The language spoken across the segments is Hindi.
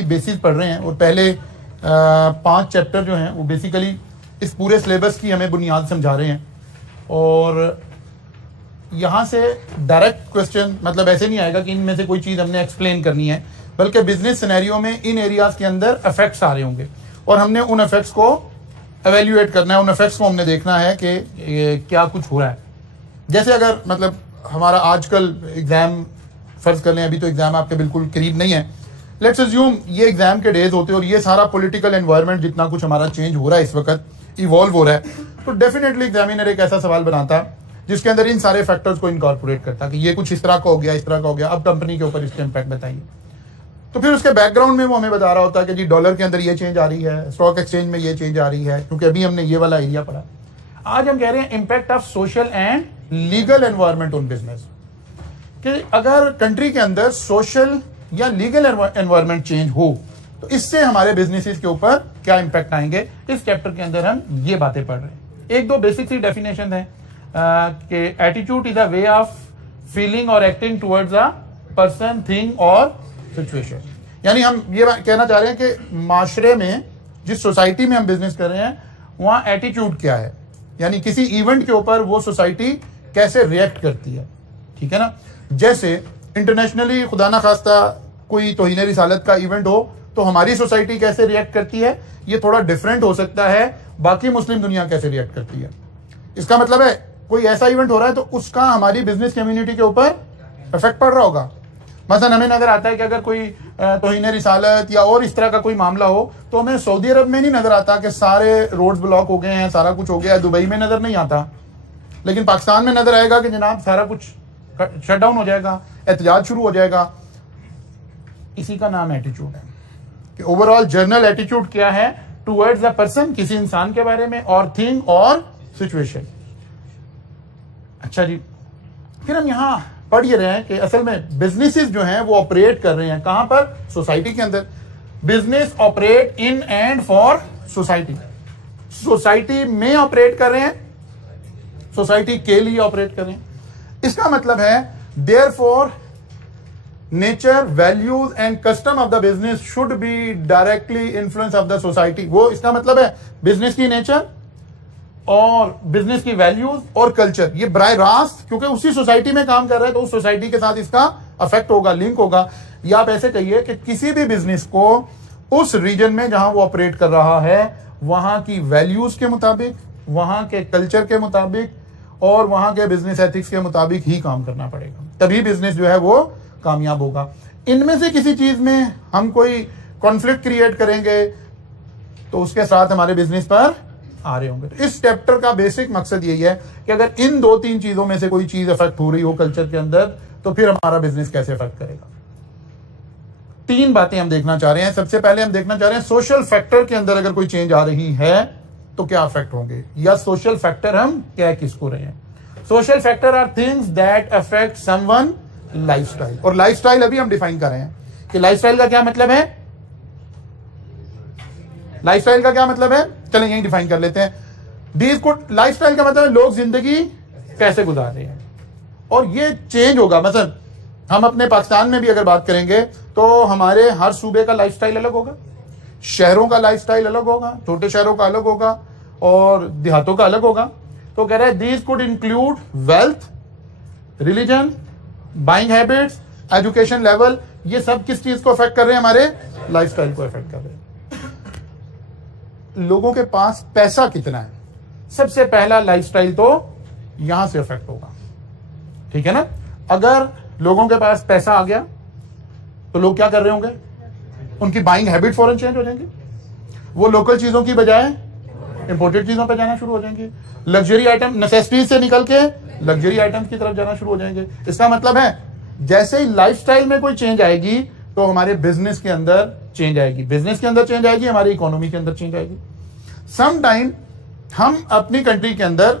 की बेसिस पढ़ रहे हैं और पहले 5 चैप्टर जो हैं वो बेसिकली इस पूरे सिलेबस की हमें बुनियाद समझा रहे हैं। और यहाँ से डायरेक्ट क्वेश्चन मतलब ऐसे नहीं आएगा कि इनमें से कोई चीज़ हमने एक्सप्लेन करनी है, बल्कि बिजनेस सिनेरियो में इन एरियाज के अंदर इफेक्ट्स आ रहे होंगे और हमने उन इफेक्ट्स को एवेल्यूएट करना है, उन इफेक्ट्स को हमने देखना है कि क्या कुछ हो रहा है। जैसे अगर मतलब हमारा आजकल एग्ज़ाम फ़र्ज़ कर लें, अभी तो एग्ज़ाम आपके बिल्कुल करीब नहीं है, लेट्स अज्यूम ये एग्ज़ाम के डेज होते हैं और ये सारा पॉलिटिकल एनवायरनमेंट जितना कुछ हमारा चेंज हो रहा है इस वक्त, इवॉल्व हो रहा है, तो डेफिनेटली एग्जामिनर एक ऐसा सवाल बनाता जिसके अंदर इन सारे फैक्टर्स को इनकॉर्पोरेट करता कि ये कुछ इस तरह का हो गया, इस तरह का हो गया, अब कंपनी के ऊपर इसके इम्पैक्ट बताइए। तो फिर उसके बैकग्राउंड में वो हमें बता रहा होता है कि जी डॉलर के अंदर ये चेंज आ रही है, स्टॉक एक्सचेंज में ये चेंज आ रही है, क्योंकि अभी हमने ये वाला एरिया पढ़ा। आज हम कह रहे हैं impact of social and legal environment on business, कि अगर कंट्री के अंदर सोशल या लीगल एनवायरनमेंट चेंज हो तो इससे हमारे बिजनेसेस के ऊपर क्या इंपैक्ट आएंगे। इस चैप्टर के अंदर हम ये बातें पढ़ रहे हैं। एक दो बेसिक सी डेफिनेशन है कि attitude is a way of feeling और acting towards a person, thing और सिचुएशन। यानी हम ये कहना चाह रहे हैं कि माशरे में, जिस सोसाइटी में हम बिजनेस कर रहे हैं, वहाँ एटीट्यूड क्या है, यानी किसी इवेंट के ऊपर वो सोसाइटी कैसे रिएक्ट करती है। ठीक है ना। जैसे इंटरनेशनली खुदा ना खास्ता कोई तौहीन रिसालत का इवेंट हो तो हमारी सोसाइटी कैसे रिएक्ट करती है, ये थोड़ा डिफरेंट हो सकता है बाकी मुस्लिम दुनिया कैसे रिएक्ट करती है। इसका मतलब है कोई ऐसा इवेंट हो रहा है तो उसका हमारी बिजनेस कम्युनिटी के ऊपर इफेक्ट पड़ रहा होगा। मसलन हमें नजर आता है कि अगर कोई तौहीन रिसालत या और इस तरह का कोई मामला हो तो हमें सऊदी अरब में नहीं नजर आता कि सारे रोड्स ब्लॉक हो गए हैं, सारा कुछ हो गया है। दुबई में नजर नहीं आता, लेकिन पाकिस्तान में नजर आएगा कि जनाब सारा कुछ शट डाउन हो जाएगा, एहतजाज शुरू हो जाएगा। इसी का नाम एटीट्यूड है कि ओवरऑल जर्नल एटीट्यूड क्या है टुवर्ड्स द पर्सन, किसी इंसान के बारे में, और थिंग और सिचुएशन। अच्छा जी, फिर हम यहां पढ़ ये रहे हैं कि असल में बिजनेसेस जो हैं वो ऑपरेट कर रहे हैं कहां पर, सोसाइटी के अंदर। Business operate in and for society, society में ऑपरेट कर रहे हैं, सोसाइटी के लिए ऑपरेट कर रहे हैं। इसका मतलब है therefore nature, values and custom of the business should be directly influence of the society. वो इसका मतलब है बिजनेस की नेचर और बिजनेस की वैल्यूज और कल्चर, ये बराह रास्त क्योंकि उसी सोसाइटी में काम कर रहा है तो उस सोसाइटी के साथ इसका अफेक्ट होगा, लिंक होगा। या आप ऐसे कहिए कि किसी भी बिजनेस को उस रीजन में जहां वो ऑपरेट कर रहा है वहां की वैल्यूज के मुताबिक, वहां के कल्चर के मुताबिक और वहां के बिजनेस एथिक्स के मुताबिक ही काम करना पड़ेगा, तभी बिजनेस जो है वो कामयाब होगा। इनमें से किसी चीज में हम कोई कॉन्फ्लिक्ट क्रिएट करेंगे तो उसके साथ हमारे बिजनेस पर आ रहे होंगे। तो इस चैप्टर का बेसिक मकसद यही है कि अगर इन 2-3 चीजों में से कोई चीज अफेक्ट हो रही हो कल्चर के अंदर तो फिर हमारा बिजनेस कैसे अफेक्ट करेगा। 3 बातें हम देखना चाह रहे हैं। सबसे पहले हम देखना चाह रहे हैं सोशल फैक्टर के अंदर अगर कोई चेंज आ रही है तो क्या अफेक्ट होंगे, या सोशल फैक्टर हम कह किसको रहे हैं। Social factor are things that affect someone lifestyle, और लाइफस्टाइल अभी हम डिफाइन कर रहे हैं कि लाइफस्टाइल का क्या मतलब है। लाइफस्टाइल का क्या मतलब है, चलें यही डिफाइन कर लेते हैं। दीज कुड, लाइफस्टाइल का मतलब है लोग जिंदगी कैसे गुजार रहे हैं, और ये चेंज होगा। मतलब हम अपने पाकिस्तान में भी अगर बात करेंगे तो हमारे हर सूबे का लाइफस्टाइल अलग होगा, शहरों का लाइफस्टाइल अलग होगा, छोटे शहरों का अलग होगा और देहातों का अलग होगा। तो कह रहा है these could include wealth, religion, buying habits, education level. ये सब किस चीज को अफेक्ट कर रहे हैं, हमारे लाइफस्टाइल को अफेक्ट कर रहे हैं। लोगों के पास पैसा कितना है, सबसे पहला लाइफस्टाइल तो यहां से अफेक्ट होगा। ठीक है ना। अगर लोगों के पास पैसा आ गया तो लोग क्या कर रहे होंगे, उनकी बाइंग हैबिट फौरन चेंज हो जाएंगी, वो लोकल चीजों की बजाय इंपोर्टेड चीजों पर जाना शुरू हो जाएंगे, लग्जरी आइटम, नेसेसिटीज से निकल के लग्जरी आइटम्स की तरफ जाना शुरू हो जाएंगे। इसका मतलब है जैसे ही लाइफस्टाइल में कोई चेंज आएगी तो हमारे बिजनेस के अंदर चेंज आएगी, बिजनेस के अंदर चेंज आएगी, हमारी इकोनॉमी के अंदर चेंज आएगी। सम टाइम हम अपनी कंट्री के अंदर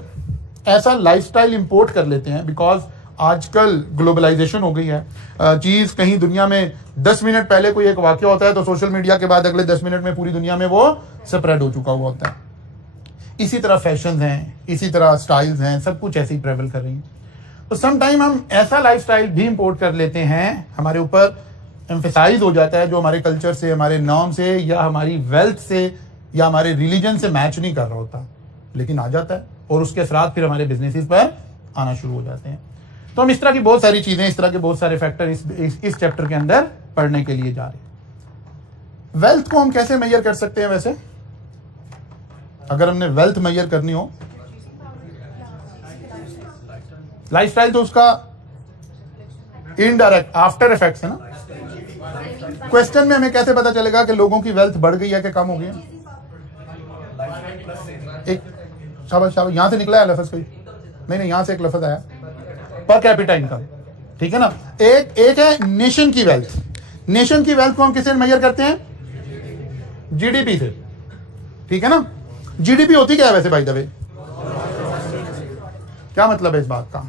ऐसा लाइफस्टाइल इंपोर्ट कर लेते हैं बिकॉज आजकल ग्लोबलाइजेशन हो गई है। चीज कहीं दुनिया में 10 मिनट पहले कोई एक वाक्य होता है तो सोशल मीडिया के बाद अगले 10 मिनट में पूरी दुनिया में वो स्प्रेड हो चुका हुआ होता है। इसी तरह फैशन हैं, इसी तरह स्टाइल्स हैं, सब कुछ ऐसे ही ट्रेवल कर रही है। तो सम टाइम हम ऐसा लाइफस्टाइल भी इंपोर्ट कर लेते हैं हमारे ऊपर एम्फेसाइज हो जाता है, जो हमारे कल्चर से, हमारे नॉर्म से या हमारी वेल्थ से या हमारे रिलीजन से मैच नहीं कर रहा होता, लेकिन आ जाता है और उसके असरात फिर हमारे बिजनेसेस पर आना शुरू हो जाते हैं। तो हम इस तरह की बहुत सारी चीजें, इस तरह के बहुत सारे फैक्टर इस चैप्टर के अंदर पढ़ने के लिए जा रहे हैं। वेल्थ को हम कैसे मेजर कर सकते हैं? वैसे अगर हमने वेल्थ मेजर करनी हो, लाइफस्टाइल तो उसका इनडायरेक्ट आफ्टर इफेक्ट्स है ना। क्वेश्चन में हमें कैसे पता चलेगा कि लोगों की वेल्थ बढ़ गई है कि कम हो गई है? एक शाबाश शाबाश, यहां से निकला है लफ्ज कोई? नहीं, यहां से एक लफ्ज आया, पर कैपिटा इनकम, ठीक है ना। एक है नेशन की वेल्थ। नेशन की वेल्थ को हम किससे मेजर करते हैं? जीडीपी से, ठीक है ना। जीडीपी होती क्या है वैसे बाय द वे? क्या मतलब है इस बात का?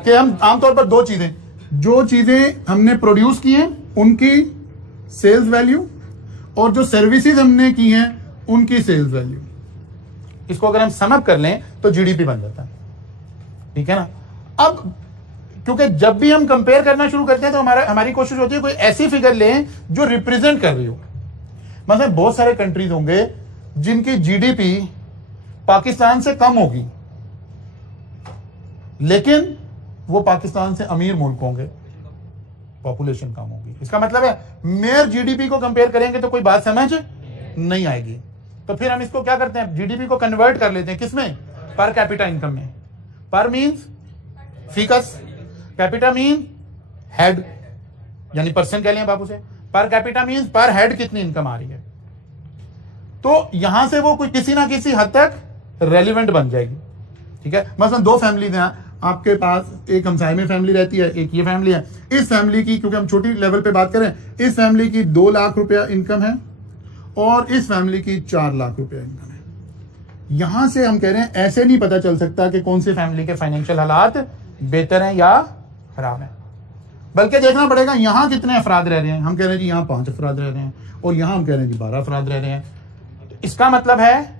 कि हम आमतौर पर दो चीजें, जो चीजें हमने प्रोड्यूस की हैं उनकी सेल्स वैल्यू, और जो सर्विसेज हमने की हैं उनकी सेल्स वैल्यू, इसको अगर हम सम अप कर लें तो जीडीपी बन जाता है, ठीक है ना। अब क्योंकि जब भी हम कंपेयर करना शुरू करते हैं तो हमारी कोशिश होती है कोई ऐसी फिगर लें जो रिप्रेजेंट कर रही हो। मतलब बहुत सारे कंट्रीज होंगे जिनकी जीडीपी पाकिस्तान से कम होगी, लेकिन वो पाकिस्तान से अमीर मुल्क होंगे, पॉपुलेशन कम होगी। इसका मतलब है मेयर जीडीपी को कंपेयर करेंगे तो कोई बात समझ नहीं आएगी। तो फिर हम इसको क्या करते हैं, जीडीपी को कन्वर्ट कर लेते हैं किसमें? पर कैपिटा इनकम में। पर means faeces, capita mean head, यानी पर्सन कह लें बाबू से। पर कैपिटा मींस पर हेड कितनी इनकम आ रही है। तो यहां से वो कोई किसी ना किसी हद तक रेलिवेंट बन जाएगी, ठीक है। मतलब दो फैमिलीज हैं आपके पास, एक हमसाये में फैमिली रहती है, एक ये फैमिली है। इस फैमिली की, क्योंकि हम छोटी लेवल पे बात करें, इस फैमिली की 2 लाख रुपया इनकम है और इस फैमिली की 4 लाख रुपया इनकम है। यहां से हम कह रहे हैं ऐसे नहीं पता चल सकता कि कौन सी फैमिली के फाइनेंशियल हालात बेहतर हैं या खराब हैं, बल्कि देखना पड़ेगा यहां कितने अफराद रह रहे हैं। हम कह रहे हैं जी यहां 5 अफराद रह रहे हैं और यहां हम कह रहे हैं जी 12 अफराद रह रहे हैं। इसका मतलब है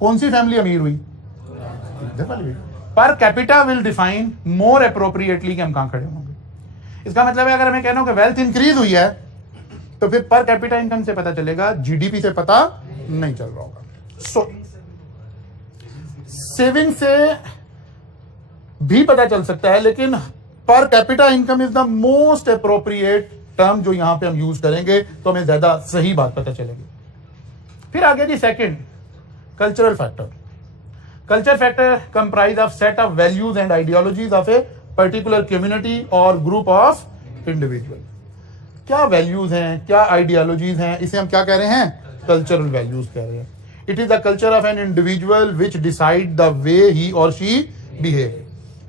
कौन सी फैमिली अमीर हुई? Per capita will define more appropriately कि हम कहां खड़े होंगे। इसका मतलब है अगर हमें कहना हो कि वेल्थ इंक्रीज हुई है तो फिर पर कैपिटा इनकम से पता चलेगा, जीडीपी से पता नहीं चल रहा होगा। सो सेविंग से भी पता चल सकता है, लेकिन per capita income is the most appropriate term जो यहां पे हम यूज करेंगे तो हमें ज्यादा सही बात पता चलेगी। फिर आगे जी second, cultural factor. Culture factor comprise of set of values and ideologies of a particular community or group of individual। क्या values हैं, क्या ideologies हैं, इसे हम क्या कह रहे हैं? Cultural values कह रहे हैं। It is the culture of an individual which decide the way he or she behave।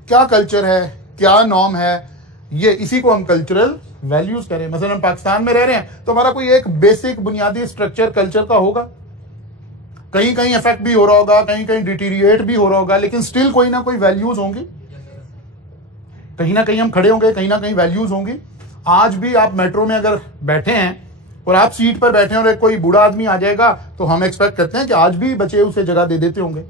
क्या culture है, क्या norm है, ये इसी को हम cultural values कह रहे हैं। मतलब हम पाकिस्तान में रह रहे हैं तो हमारा कोई एक बेसिक बुनियादी स्ट्रक्चर कल्चर का होगा, कहीं कहीं इफेक्ट भी हो रहा होगा, कहीं कहीं डिटीरिएट भी हो रहा होगा, लेकिन स्टिल कोई ना कोई वैल्यूज होंगी, कहीं ना कहीं हम खड़े होंगे, कहीं ना कहीं वैल्यूज होंगी। आज भी आप मेट्रो में अगर बैठे हैं और आप सीट पर बैठे हैं और एक कोई बूढ़ा आदमी आ जाएगा तो हम एक्सपेक्ट करते हैं कि आज भी बच्चे उसे जगह दे देते होंगे,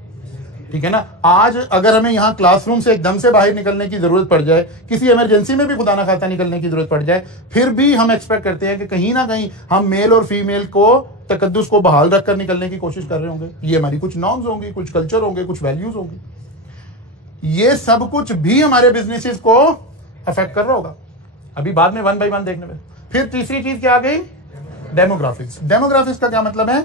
ठीक है ना। आज अगर हमें यहाँ क्लासरूम से एकदम से बाहर निकलने की जरूरत पड़ जाए, किसी इमरजेंसी में भी खुदा ना खाता निकलने की जरूरत पड़ जाए, फिर भी हम एक्सपेक्ट करते हैं कि कहीं ना कहीं हम मेल और फीमेल को, तकद्दुस को बहाल रखकर निकलने की कोशिश कर रहे होंगे। ये हमारी कुछ नॉर्म्स होंगी, कुछ कल्चर होंगे, कुछ वैल्यूज होंगी। ये सब कुछ भी हमारे बिजनेसेस को अफेक्ट कर रहा होगा। अभी बाद में 1 by 1 देखने में। फिर तीसरी चीज क्या आ गई? डेमोग्राफिक्स। डेमोग्राफिक्स का क्या मतलब है?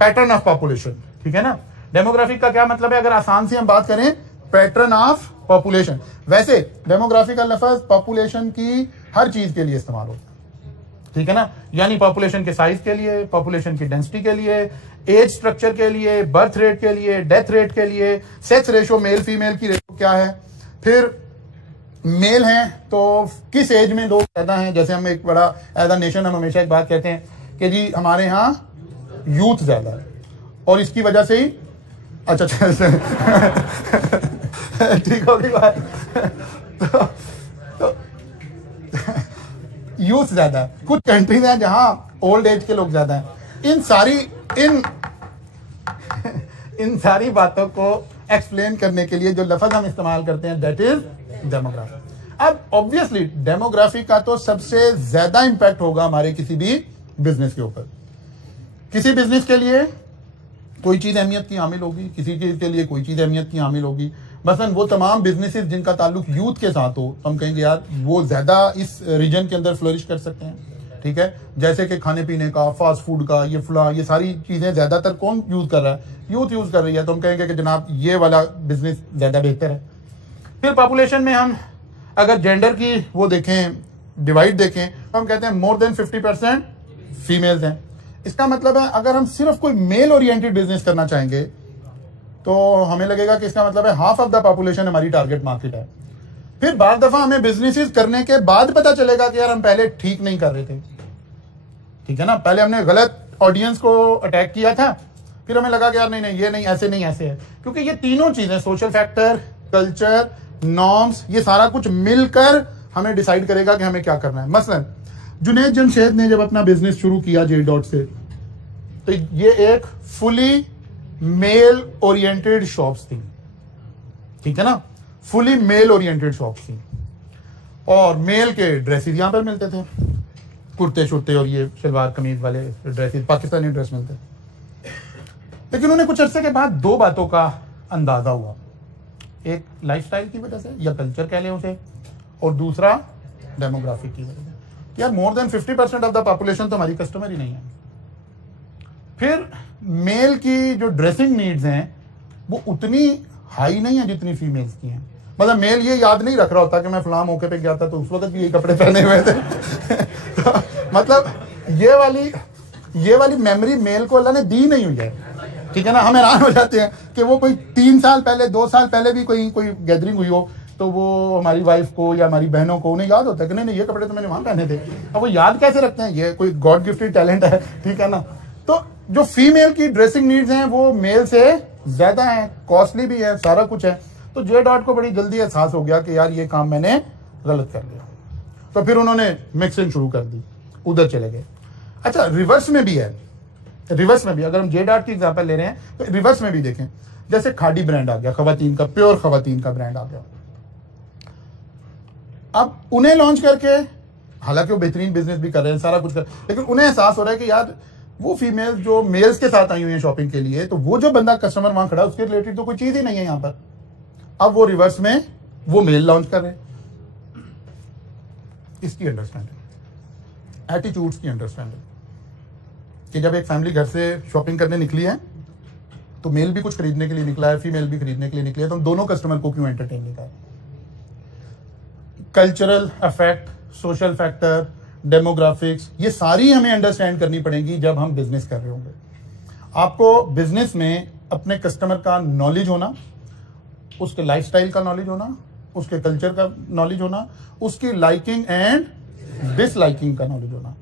पैटर्न ऑफ पॉपुलेशन, ठीक है ना। डेमोग्राफिक का क्या मतलब है? अगर आसान से हम बात करें, पैटर्न ऑफ पॉपुलेशन। वैसे डेमोग्राफी का लफ्ज पॉपुलेशन की हर चीज के लिए इस्तेमाल होता है, ठीक है ना। यानी पॉपुलेशन के साइज के लिए, पॉपुलेशन की डेंसिटी के लिए, एज स्ट्रक्चर के लिए, बर्थ रेट के लिए, डेथ रेट के लिए, सेक्स रेशो, मेल फीमेल की रेशो क्या है, फिर मेल हैं तो किस एज में लोग ज्यादा हैं। जैसे हम एक बड़ा एज अ नेशन हम हमेशा एक बात कहते हैं कि जी हमारे यहाँ यूथ ज्यादा है और इसकी वजह से ही अच्छा ठीक होगी बात। तो यूथ ज्यादा है, कुछ कंट्रीज हैं जहां ओल्ड एज के लोग ज्यादा हैं। इन सारी बातों को एक्सप्लेन करने के लिए जो लफ्ज हम इस्तेमाल करते हैं दैट इज डेमोग्राफी। अब ऑब्वियसली डेमोग्राफी का तो सबसे ज्यादा इंपैक्ट होगा हमारे किसी भी बिजनेस के ऊपर। किसी बिजनेस के लिए कोई चीज अहमियत की हामिल होगी, किसी चीज के लिए कोई चीज अहमियत की हामिल होगी। मसलन वो तमाम बिजनेसेस जिनका ताल्लुक यूथ के साथ हो, तो हम कहेंगे यार वो ज्यादा इस रीजन के अंदर फ्लोरिश कर सकते हैं, ठीक है। जैसे कि खाने पीने का, फास्ट फूड का, ये सारी चीजें ज्यादातर कौन यूज कर रहा है? यूथ यूज कर रही है, तो हम कहेंगे कि जनाब ये वाला बिजनेस ज्यादा बेहतर है। फिर पॉपुलेशन में हम अगर जेंडर की वो देखें, डिवाइड देखें, तो हम कहते हैं मोर देन 50% फीमेल्स हैं। इसका मतलब है अगर हम सिर्फ कोई मेल ओरिएंटेड बिजनेस करना चाहेंगे तो हमें लगेगा कि इसका मतलब है हाफ ऑफ द पॉपुलेशन हमारी टारगेट मार्केट है। फिर बाद दफा हमें बिजनेसेस करने के बाद पता चलेगा कि यार हम पहले ठीक नहीं कर रहे थे, ठीक है ना, पहले हमने गलत ऑडियंस को अटैक किया था, फिर हमें लगा कि यार नहीं ये नहीं, ऐसे नहीं, ऐसे है। क्योंकि ये तीनों चीजें, सोशल फैक्टर, कल्चर, नॉर्म्स, ये सारा कुछ मिलकर हमें डिसाइड करेगा कि हमें क्या करना है। मसलन जुनैद जमशेद ने जब अपना बिजनेस शुरू किया जे डॉट से, तो ये एक फुली मेल ओरिएंटेड शॉप्स थी, ठीक है ना, फुली मेल ओरिएंटेड शॉप्स थी, और मेल के ड्रेसेस यहां पर मिलते थे, कुर्ते शुर्ते और ये शलवार कमीज वाले ड्रेसेस, पाकिस्तानी ड्रेस मिलते थे। लेकिन उन्हें कुछ अरसे के बाद दो बातों का अंदाजा हुआ, एक लाइफस्टाइल की वजह से या कल्चर कह लें उसे, और दूसरा डेमोग्राफिक की वजह से। यार more than 50% of the population तो हमारी कस्टमर ही नहीं है। फिर मेल की जो ड्रेसिंग नीड्स हैं वो उतनी हाई नहीं है जितनी फीमेल्स की हैं। मतलब मेल ये याद नहीं रख रहा होता कि मैं फलां मौके पे गया था तो उस वक्त भी यही कपड़े पहने हुए थे। तो मतलब ये वाली मेमोरी मेल को अल्लाह ने दी नहीं हुई है, ठीक है ना। हम हैरान हो जाते हैं कि वो कोई 3 साल पहले, 2 साल पहले भी कोई गैदरिंग हुई हो तो वो हमारी वाइफ को या हमारी बहनों को उन्हें याद होता है कि नहीं ये कपड़े तो मैंने वहां पहने थे। अब वो याद कैसे रखते हैं? ये कोई गॉड गिफ्टेड टैलेंट है, ठीक है ना। तो जो फीमेल की ड्रेसिंग नीड्स हैं वो मेल से ज्यादा है, कॉस्टली भी है, सारा कुछ है। तो जे डॉट को बड़ी जल्दी एहसास हो गया कि यार ये काम मैंने गलत कर लिया, तो फिर उन्होंने मिक्सिंग शुरू कर दी, उधर चले गए। अच्छा, रिवर्स में भी है, रिवर्स में भी अगर हम जे डॉट की एग्जाम्पल ले रहे हैं तो रिवर्स में भी देखें, जैसे खादी ब्रांड आ गया, खवातीन का, प्योर खवातीन का ब्रांड आ गया। अब उन्हें लॉन्च करके, हालांकि वो बेहतरीन बिजनेस भी कर रहे हैं, सारा कुछ कर, लेकिन उन्हें एहसास हो रहा है कि यार वो फीमेल जो मेल्स के साथ आई हुई है शॉपिंग के लिए, तो वो जो बंदा कस्टमर वहां खड़ा है उसके रिलेटेड तो कोई चीज ही नहीं है यहां पर। अब वो रिवर्स में वो मेल लॉन्च कर रहे हैं। इसकी अंडरस्टैंडिंग, एटीट्यूड्स की अंडरस्टैंडिंग, कि जब एक फैमिली घर से शॉपिंग करने निकली है तो मेल भी कुछ खरीदने के लिए निकला है, फीमेल भी खरीदने के लिए निकली है, तो हम दोनों कस्टमर को क्यों एंटरटेन नहीं करें। Cultural effect, social factor, demographics, ये सारी हमें अंडरस्टैंड करनी पड़ेगी जब हम बिजनेस कर रहे होंगे। आपको बिजनेस में अपने कस्टमर का नॉलेज होना, उसके लाइफस्टाइल का नॉलेज होना, उसके कल्चर का नॉलेज होना, उसकी लाइकिंग एंड डिसलाइकिंग का नॉलेज होना,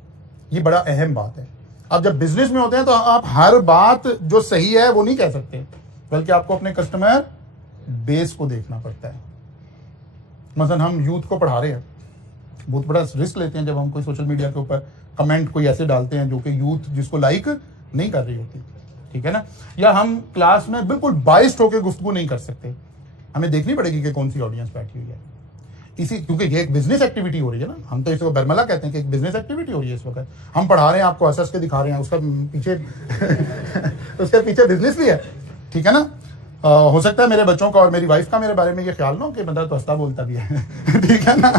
ये बड़ा अहम बात है। अब जब बिजनेस में होते हैं तो आप हर बात जो सही है वो नहीं कह सकते, बल्कि आपको अपने कस्टमर बेस को देखना पड़ता है। मसलन हम यूथ को पढ़ा रहे हैं, बहुत बड़ा रिस्क लेते हैं जब हम कोई सोशल मीडिया के ऊपर कमेंट कोई ऐसे डालते हैं जो कि यूथ जिसको लाइक नहीं कर रही होती, ठीक है ना। या हम क्लास में बिल्कुल बाइस्ड होकर गुफ्तगू नहीं कर सकते, हमें देखनी पड़ेगी कि कौन सी ऑडियंस बैठी हुई है। इसी क्योंकि ये एक बिजनेस एक्टिविटी हो रही है ना, हम तो इसको बरमला कहते हैं कि एक बिजनेस एक्टिविटी हो रही है इस वक्त। हम पढ़ा रहे हैं, आपको हंस के दिखा रहे हैं, उसका पीछे उसके पीछे बिजनेस भी है, ठीक है ना। हो सकता है मेरे बच्चों का और मेरी वाइफ का मेरे बारे में ये ख्याल ना हो कि बंदा तो हंसता बोलता भी है, ठीक है ना।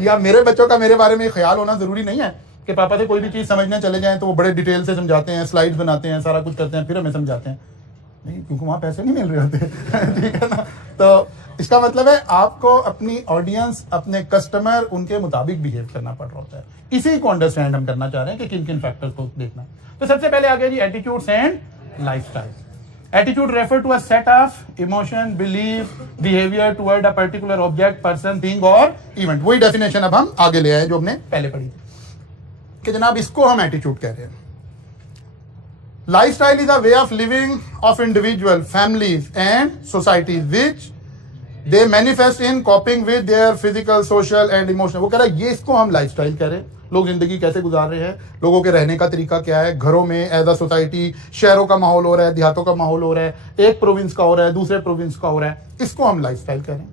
या मेरे बच्चों का मेरे बारे में ख्याल होना जरूरी नहीं है कि पापा से कोई भी चीज समझने चले जाएं तो वो बड़े डिटेल से समझाते हैं, स्लाइड्स बनाते हैं, सारा कुछ करते हैं, फिर हमें समझाते हैं। नहीं, क्योंकि वहां पैसे नहीं मिल रहे होते, ठीक है ना। तो इसका मतलब है आपको अपनी ऑडियंस, अपने कस्टमर, उनके मुताबिक बिहेव करना पड़ रहा होता है। इसी को अंडरस्टैंड हम करना चाह रहे हैं कि किन किन फैक्टर्स को देखना। तो सबसे पहले आ गया जी attitudes and lifestyle. Attitude refer to a set of emotion, belief, behavior toward a particular object, person, thing or event। वही डेफिनेशन अब हम आगे ले आए जो हमने पहले पढ़ी कि जनाब इसको हम एटीट्यूड कह रहे हैं। Lifestyle is a way of living of individual, families and societies which they manifest in कॉपिंग with their physical, social and emotional. वो कह रहा है ये इसको हम लाइफस्टाइल कह रहे हैं। लोग जिंदगी कैसे गुजार रहे हैं, लोगों के रहने का तरीका क्या है, घरों में एज अ सोसाइटी, शहरों का माहौल हो रहा है, देहातों का माहौल हो रहा है, एक प्रोविंस का हो रहा है, दूसरे प्रोविंस का हो रहा है, इसको हम लाइफस्टाइल कह रहे हैं।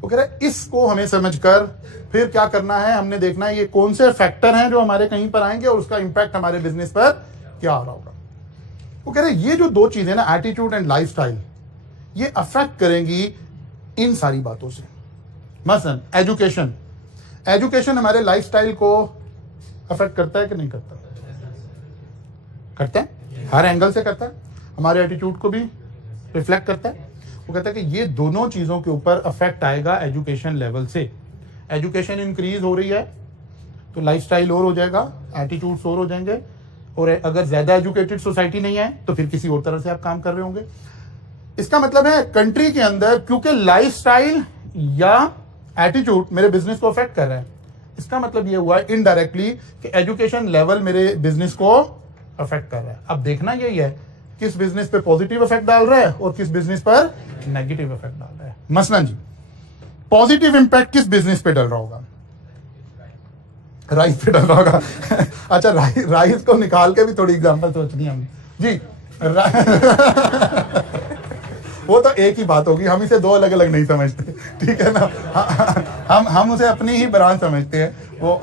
वो कह रहा है इसको हमें समझकर फिर क्या करना है, हमने देखना है ये कौन से फैक्टर हैं जो हमारे कहीं पर आएंगे और उसका इंपैक्ट हमारे बिजनेस पर क्या आ रहा होगा। वो कह रहे हैं ये जो दो चीजें ना, एटीट्यूड एंड लाइफस्टाइल, ये अफेक्ट करेंगी इन सारी बातों से। मसलन एजुकेशन हमारे लाइफस्टाइल को अफेक्ट करता है कि नहीं करता? करता है, हर एंगल से करता है, हमारे एटीट्यूड को भी रिफ्लेक्ट करता है। वो कहता है कि ये दोनों चीजों के ऊपर अफेक्ट आएगा एजुकेशन लेवल से। एजुकेशन इंक्रीज हो रही है तो लाइफस्टाइल और हो जाएगा, एटीट्यूड्स और हो जाएंगे, और अगर ज्यादा एजुकेटेड सोसाइटी नहीं है तो फिर किसी और तरह से आप काम कर रहे होंगे। इसका मतलब है कंट्री के अंदर क्योंकि लाइफस्टाइल या एटीट्यूड मेरे बिजनेस को अफेक्ट कर रहा है, इसका मतलब ये हुआ इनडायरेक्टली कि एजुकेशन लेवल मेरे बिजनेस को अफेक्ट कर रहा है। अब देखना यही है किस बिजनेस पे पॉजिटिव इफेक्ट डाल रहा है और किस बिजनेस पर नेगेटिव इफेक्ट डाल रहा है। मसलन जी, पॉजिटिव इंपैक्ट किस बिजनेस पे डल रहा होगा? राइस पे डल रहा होगा। अच्छा, राइस को निकाल के भी थोड़ी एग्जांपल सोचनी है हमने जी। वो तो एक ही बात होगी, हम इसे दो अलग अलग नहीं समझते, ठीक है ना। हम उसे अपनी ही ब्रांच समझते हैं। वो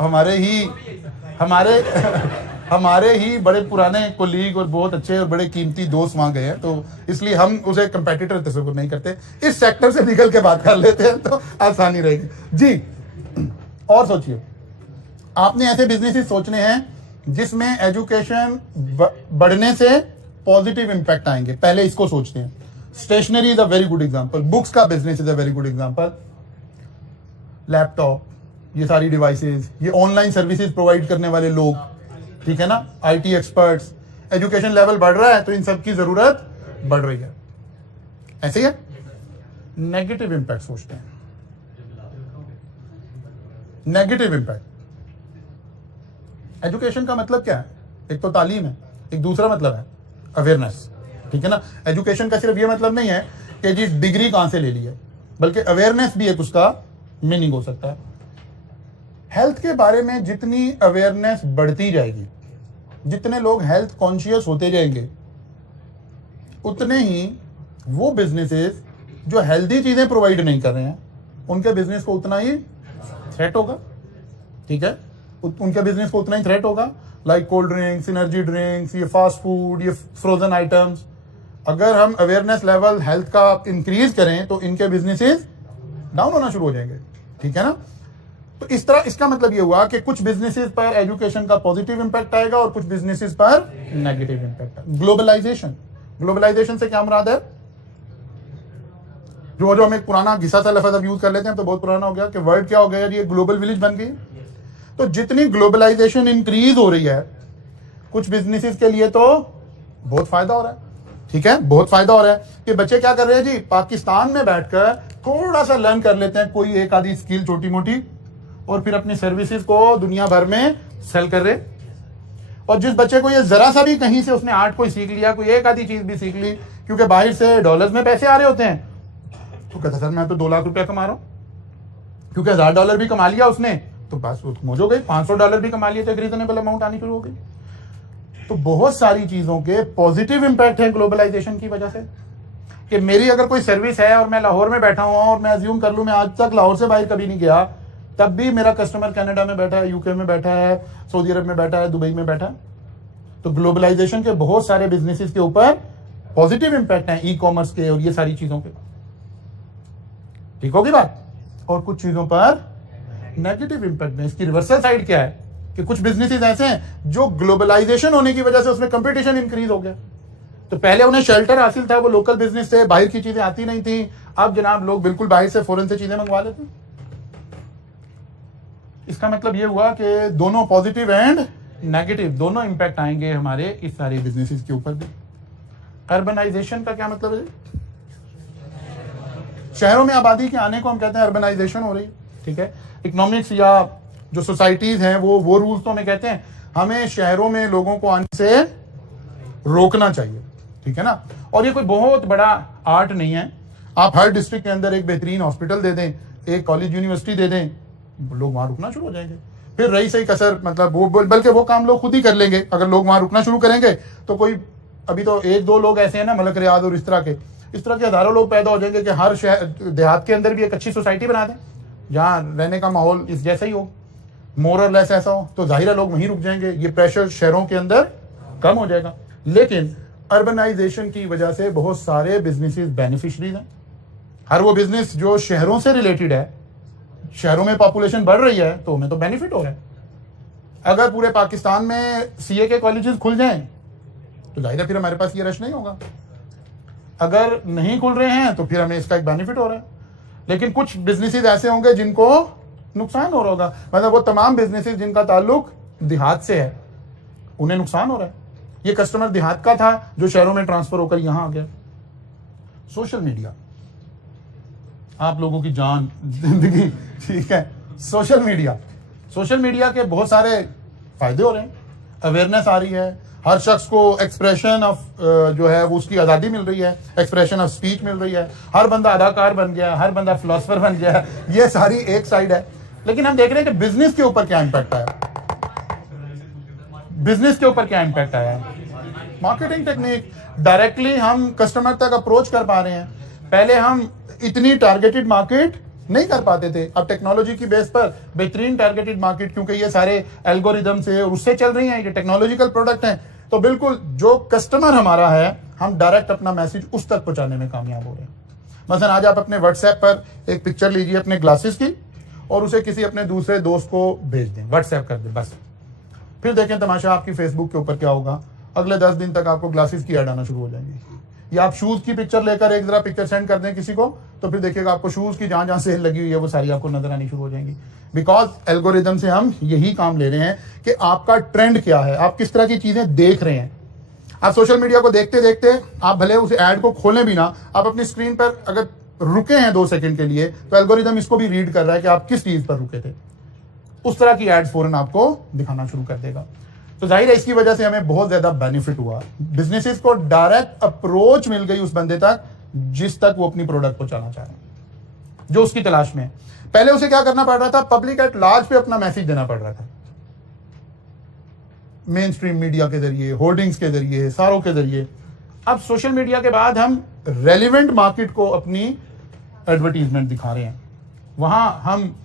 हमारे ही बड़े पुराने कोलीग और बहुत अच्छे और बड़े कीमती दोस्त वहां गए हैं, तो इसलिए हम उसे कंपेटिटर तस्वीर नहीं करते। इस सेक्टर से निकल के बात कर लेते हैं तो आसानी रहेगी जी। और सोचिए, आपने ऐसे बिजनेसेस सोचने हैं जिसमें एजुकेशन बढ़ने से पॉजिटिव इंपैक्ट आएंगे। पहले इसको सोचते हैं। Stationery is a very good example, books का business is a very good example, laptop, ये सारी डिवाइसेस, ये ऑनलाइन सर्विसेज प्रोवाइड करने वाले लोग, ठीक है ना, आईटी एक्सपर्ट्स। एजुकेशन लेवल बढ़ रहा है तो इन सब की जरूरत बढ़ रही है। ऐसे ही है। नेगेटिव इंपैक्ट सोचते हैं। नेगेटिव इंपैक्ट, एजुकेशन का मतलब क्या है? एक तो तालीम है, एक दूसरा मतलब है अवेयरनेस, ठीक है ना। एजुकेशन का सिर्फ ये मतलब नहीं है कि जी डिग्री कहां से ले ली है, बल्कि अवेयरनेस भी एक उसका मीनिंग हो सकता है। हेल्थ के बारे में जितनी अवेयरनेस बढ़ती जाएगी, जितने लोग हेल्थ कॉन्शियस होते जाएंगे, उतने ही वो बिजनेसेस जो हेल्दी चीजें प्रोवाइड नहीं कर रहे हैं उनके बिजनेस को उतना ही थ्रेट होगा, ठीक है। उनके बिजनेस को उतना ही थ्रेट होगा। Like cold drinks, energy drinks, ये फास्ट फूड, ये फ्रोजन आइटम्स। अगर हम अवेयरनेस लेवल हेल्थ का इंक्रीज करें तो इनके बिजनेसेस डाउन होना शुरू हो जाएंगे, ठीक है ना। तो इस तरह इसका मतलब ये हुआ कि कुछ बिजनेसेस पर एजुकेशन का पॉजिटिव इंपैक्ट आएगा और कुछ बिजनेसेस पर नेगेटिव इंपैक्ट। ग्लोबलाइजेशन से क्या मुराद है? जो हम एक पुराना घिसा सा लफ्ज अब यूज कर लेते हैं तो बहुत पुराना हो गया कि वर्ड क्या हो गया, ये ग्लोबल विलेज बन गई। तो जितनी ग्लोबलाइजेशन इंक्रीज हो रही है, कुछ बिजनेसेस के लिए तो बहुत फायदा हो रहा है, ठीक है, बहुत फायदा हो रहा है कि बच्चे क्या कर रहे हैं जी, पाकिस्तान में बैठकर थोड़ा सा लर्न कर लेते हैं, कोई एक आधी स्किल छोटी मोटी, और फिर अपनी सर्विसेज को दुनिया भर में सेल कर रहे। और जिस बच्चे को ये जरा सा भी कहीं से उसने आर्ट कोई सीख लिया, कोई एक आधी चीज भी सीख ली, क्योंकि बाहर से डॉलर्स में पैसे आ रहे होते हैं, तो कहता सर मैं तो 2 लाख रुपया कमा रहा हूं, क्योंकि $1000 भी कमा लिया उसने तो बस मौज हो गई। $500 भी कमा लिए तो एक रीजनेबल अमाउंट आनी शुरू हो गई। तो बहुत सारी चीजों के पॉजिटिव इंपैक्ट है ग्लोबलाइजेशन की वजह से। कि मेरी अगर कोई सर्विस है और मैं लाहौर में बैठा हुआ और मैं अज्यूम कर लूं मैं आज तक लाहौर से बाहर कभी नहीं गया, तब भी मेरा कस्टमर कनाडा में बैठा है, यूके में बैठा है, सऊदी अरब में बैठा है, दुबई में बैठा है। तो ग्लोबलाइजेशन के बहुत सारे बिजनेसेस के ऊपर पॉजिटिव इंपैक्ट है, ई कॉमर्स के और ये सारी चीजों के, ठीक होगी बात। और कुछ चीजों पर नेगेटिव इंपैक्ट है। इसकी रिवर्सल साइड क्या है कि कुछ बिजनेसेस ऐसे हैं जो ग्लोबलाइजेशन होने की वजह से उसमें कंपटीशन इंक्रीज हो गया। तो पहले उन्हें शेल्टर हासिल था, वो लोकल बिजनेस थे, बाहर की चीजें आती नहीं थी, अब जनाब लोग बिल्कुल बाहर से फॉरेन से चीजें मंगवा लेते। इसका मतलब ये हुआ कि दोनों पॉजिटिव एंड नेगेटिव दोनों इंपैक्ट आएंगे हमारे इस सारे बिजनेसेस के ऊपर भी। अर्बनाइजेशन का क्या मतलब है? शहरों में आबादी के आने को हम कहते हैं अर्बनाइजेशन हो रही है, ठीक है। इकोनॉमिक्स या जो सोसाइटीज हैं वो रूल्स तो हमें कहते हैं हमें शहरों में लोगों को आने से रोकना चाहिए, ठीक है ना। और ये कोई बहुत बड़ा आर्ट नहीं है। आप हर डिस्ट्रिक्ट के अंदर एक बेहतरीन हॉस्पिटल दे दें, एक कॉलेज यूनिवर्सिटी दे दें, लोग वहां रुकना शुरू हो जाएंगे। फिर रही सही कसर, मतलब वो बल्कि वो काम लोग खुद ही कर लेंगे अगर लोग वहां रुकना शुरू करेंगे। तो कोई अभी तो 1-2 लोग ऐसे हैं ना, मलक रियाद और इस तरह के हजारों लोग पैदा हो जाएंगे कि हर शहर देहात के अंदर भी एक अच्छी सोसाइटी बना दें जहाँ रहने का माहौल इस जैसा ही हो, मोर और लेस ऐसा हो, तो जाहिर है लोग वहीं रुक जाएंगे। ये प्रेशर शहरों के अंदर कम हो जाएगा। लेकिन अर्बनाइजेशन की वजह से बहुत सारे बिजनेसेस बेनिफिशरीज हैं। हर वो बिजनेस जो शहरों से रिलेटेड है, शहरों में पॉपुलेशन बढ़ रही है तो हमें तो बेनिफिट हो रहा है। अगर पूरे पाकिस्तान में सीए के कॉलेजेस खुल जाएं तो जाहिर है फिर हमारे पास ये रश नहीं होगा। अगर नहीं खुल रहे हैं तो फिर हमें इसका एक बेनिफिट हो रहा है। लेकिन कुछ बिजनेसेस ऐसे होंगे जिनको नुकसान हो रहा होगा, मतलब वो तमाम बिजनेसेस जिनका ताल्लुक देहात से है उन्हें नुकसान हो रहा है। ये कस्टमर देहात का था जो शहरों में ट्रांसफर होकर यहां आ गया। सोशल मीडिया आप लोगों की जान जिंदगी, ठीक है। सोशल मीडिया के बहुत सारे फायदे हो रहे हैं। अवेयरनेस आ रही है, हर शख्स को एक्सप्रेशन ऑफ जो है वो उसकी आज़ादी मिल रही है, एक्सप्रेशन ऑफ स्पीच मिल रही है। हर बंदा अदाकार बन गया, हर बंदा फिलोसफर बन गया। ये सारी एक साइड है। लेकिन हम देख रहे हैं कि बिजनेस के ऊपर क्या इम्पैक्ट आया, मार्केटिंग टेक्निक। डायरेक्टली हम कस्टमर तक अप्रोच कर पा रहे हैं। पहले हम इतनी टारगेटेड मार्केट नहीं कर पाते थे। अब टेक्नोलॉजी की बेस पर बेहतरीन टारगेटेड मार्केट, क्योंकि ये सारे एल्गोरिदम से और उससे चल रही हैं, ये टेक्नोलॉजिकल प्रोडक्ट हैं, तो बिल्कुल जो कस्टमर हमारा है हम डायरेक्ट अपना मैसेज उस तक पहुंचाने में कामयाब हो रहे हैं। मसलन आज आप अपने व्हाट्सएप पर एक पिक्चर लीजिए अपने ग्लासेस की और उसे किसी अपने दूसरे दोस्त को भेज दें, व्हाट्सएप कर दें बस। फिर देखें तमाशा आपकी फेसबुक के ऊपर क्या होगा। अगले 10 दिन तक आपको ग्लासेस की ऐड आना शुरू हो जाएंगी। या आप शूज की पिक्चर लेकर एक जरा पिक्चर सेंड कर दें किसी को, तो फिर देखिएगा आपको शूज की जहां जहां सेल लगी हुई है वो सारी आपको नजर आनी शुरू हो जाएंगी। बिकॉज एल्गोरिदम से हम यही काम ले रहे हैं कि आपका ट्रेंड क्या है, आप किस तरह की चीजें देख रहे हैं। आप सोशल मीडिया को देखते देखते आप भले उस ऐड को खोलें भी ना, आप अपनी स्क्रीन पर अगर रुके हैं 2 सेकंड के लिए तो एल्गोरिदम इसको भी रीड कर रहा है कि आप किस चीज पर रुके थे। उस तरह की एड्स फौरन आपको दिखाना शुरू कर देगा। तो जाहिर है इसकी वजह से हमें बहुत ज्यादा बेनिफिट हुआ। बिजनेसेस को डायरेक्ट अप्रोच मिल गई उस बंदे तक जिस तक वो अपनी प्रोडक्ट पहुंचाना चाह रहे हैं, जो उसकी तलाश में है। पहले उसे क्या करना पड़ रहा था, पब्लिक एट लार्ज पे अपना मैसेज देना पड़ रहा था, मेन स्ट्रीम मीडिया के जरिए, होर्डिंग्स के जरिए, सारों के जरिए। अब सोशल मीडिया के बाद हम रेलिवेंट मार्केट को अपनी एडवर्टीजमेंट दिखा रहे हैं। वहां हम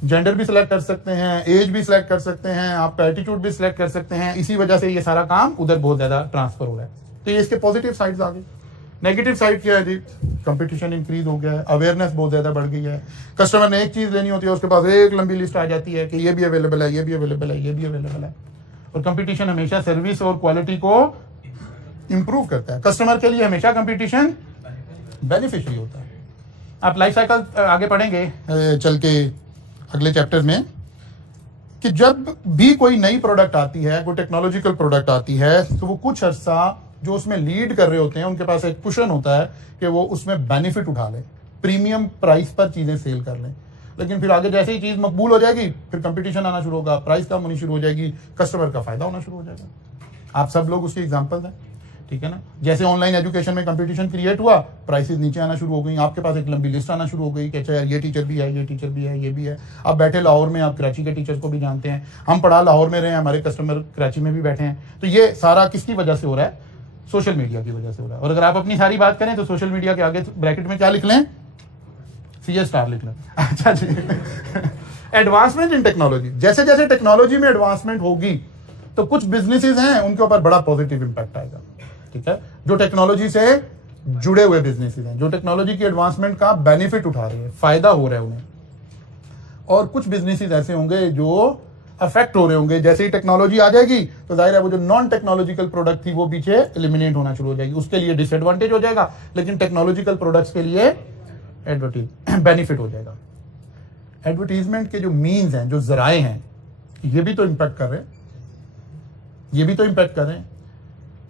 जेंडर भी सिलेक्ट कर सकते हैं, एज भी सिलेक्ट कर सकते हैं, आपका एटीट्यूड भी सिलेक्ट कर सकते हैं। इसी वजह से ये सारा काम उधर बहुत ज्यादा ट्रांसफर हो रहा है। तो ये इसके पॉजिटिव साइड्स आ गए। नेगेटिव साइड क्या है जी, कंपटीशन इंक्रीज हो गया है, अवेयरनेस बहुत ज्यादा बढ़ गई है। कस्टमर ने एक चीज लेनी होती है, उसके पास एक लंबी लिस्ट आ जाती है कि ये भी अवेलेबल है, ये भी अवेलेबल है, ये भी अवेलेबल है। और कंपटीशन हमेशा सर्विस और क्वालिटी को इंप्रूव करता है। कस्टमर के लिए हमेशा कंपटीशन बेनिफिशियरी होता है। आप लाइफ साइकिल आगे पढ़ेंगे चल के अगले चैप्टर में कि जब भी कोई नई प्रोडक्ट आती है, कोई टेक्नोलॉजिकल प्रोडक्ट आती है, तो वो कुछ अर्सा जो उसमें लीड कर रहे होते हैं उनके पास एक कुशन होता है कि वो उसमें बेनिफिट उठा लें, प्रीमियम प्राइस पर चीजें सेल कर लें। लेकिन फिर आगे जैसे ही चीज मकबूल हो जाएगी फिर कंपटीशन आना शुरू होगा, प्राइस कम होनी शुरू हो जाएगी, कस्टमर का फायदा होना शुरू हो जाएगा। आप सब लोग उसकी एग्जाम्पल हैं, ठीक है ना। जैसे ऑनलाइन एजुकेशन में कंपटीशन क्रिएट हुआ, प्राइसेस नीचे आना शुरू हो गई, आपके पास एक लंबी लिस्ट आना शुरू हो गई कि अच्छा यार ये टीचर भी है, ये टीचर भी है, ये भी है। आप बैठे लाहौर में, आप कराची के टीचर्स को भी जानते हैं, हम पढ़ा लाहौर में रहे हैं, हमारे कस्टमर कराची में भी बैठे हैं। तो ये सारा किसकी वजह से हो रहा है, सोशल मीडिया की वजह से हो रहा है। और अगर आप अपनी सारी बात करें तो सोशल मीडिया के आगे ब्रैकेट में क्या लिख लें, CS* लिख लें। अच्छा जी। एडवांसमेंट इन टेक्नोलॉजी, जैसे जैसे टेक्नोलॉजी में एडवांसमेंट होगी तो कुछ बिजनेसेस हैं उनके ऊपर बड़ा पॉजिटिव इंपैक्ट आएगा, ठीक है। जो टेक्नोलॉजी से जुड़े हुए बिजनेसेस हैं, जो टेक्नोलॉजी की एडवांसमेंट का बेनिफिट उठा रहे हैं, फायदा हो रहा है उन्हें। और कुछ बिजनेसेस ऐसे होंगे जो अफेक्ट हो रहे होंगे। जैसे ही टेक्नोलॉजी आ जाएगी तो जाहिर है वो जो नॉन टेक्नोलॉजिकल प्रोडक्ट थी वो पीछे एलिमिनेट होना शुरू हो जाएगी, उसके लिए डिसएडवांटेज हो जाएगा, लेकिन टेक्नोलॉजिकल प्रोडक्ट्स के लिए बेनिफिट हो जाएगा। एडवर्टीजमेंट के जो मीन्स हैं, जो जराए हैं, ये भी तो इम्पैक्ट कर रहे हैं,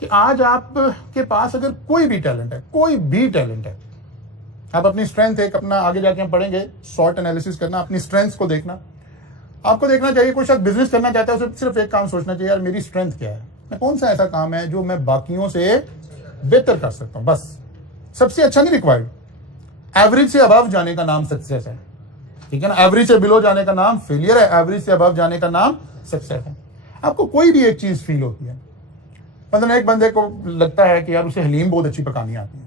कि आज आपके पास अगर कोई भी टैलेंट है, आप अपनी स्ट्रेंथ एक अपना, आगे जाके हम पढ़ेंगे सॉर्ट एनालिसिस करना, अपनी स्ट्रेंथ्स को देखना। आपको देखना चाहिए कोई शख्स बिजनेस करना चाहता है, उसे सिर्फ एक काम सोचना चाहिए, यार मेरी स्ट्रेंथ क्या है, मैं कौन सा ऐसा काम है जो मैं बाकियों से बेहतर कर सकता हूं। बस सबसे अच्छा नहीं रिक्वायर्ड, एवरेज से अबव जाने का नाम सक्सेस है, ठीक है ना। एवरेज से बिलो जाने का नाम फेलियर है, एवरेज से अबव जाने का नाम सक्सेस है। आपको कोई भी एक चीज फील होती है, मतलब एक बंदे को लगता है कि यार उसे हलीम बहुत अच्छी पकानी आती है,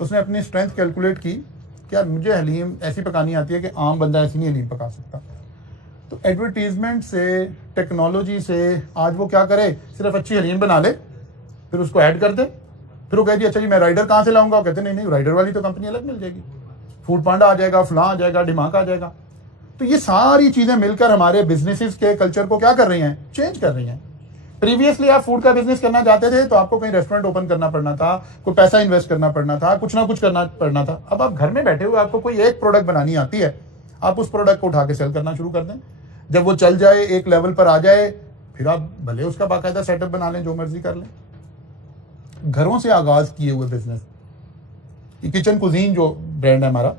उसने अपनी स्ट्रेंथ कैलकुलेट की कि यार मुझे हलीम ऐसी पकानी आती है कि आम बंदा ऐसी नहीं हलीम पका सकता। तो एडवर्टीजमेंट से, टेक्नोलॉजी से आज वो क्या करे, सिर्फ अच्छी हलीम बना ले, फिर उसको ऐड कर दे, फिर वो कहती है अच्छा जी मैं राइडर कहाँ से लाऊंगा, वो कहते नहीं नहीं राइडर वाली तो कंपनी अलग मिल जाएगी, फूड पांडा आ जाएगा, फलां आ जाएगा, डिमांड आ जाएगा। तो ये सारी चीजें मिलकर हमारे बिजनेसेस के कल्चर को क्या कर रही हैं, चेंज कर रही हैं। प्रीवियसली आप फूड का बिजनेस करना चाहते थे तो आपको कहीं रेस्टोरेंट ओपन करना पड़ना था, कोई पैसा इन्वेस्ट करना पड़ना था, कुछ ना कुछ करना पड़ना था। अब आप घर में बैठे हुए आपको कोई एक प्रोडक्ट बनानी आती है, आप उस प्रोडक्ट को उठा के सेल करना शुरू कर दें। जब वो चल जाए, एक लेवल पर आ जाए, फिर आप भले उसका बाकायदा सेटअप बना लें, जो मर्जी कर लें। घरों से आगाज किए हुए बिजनेस, किचन कुजीन जो ब्रांड है हमारा,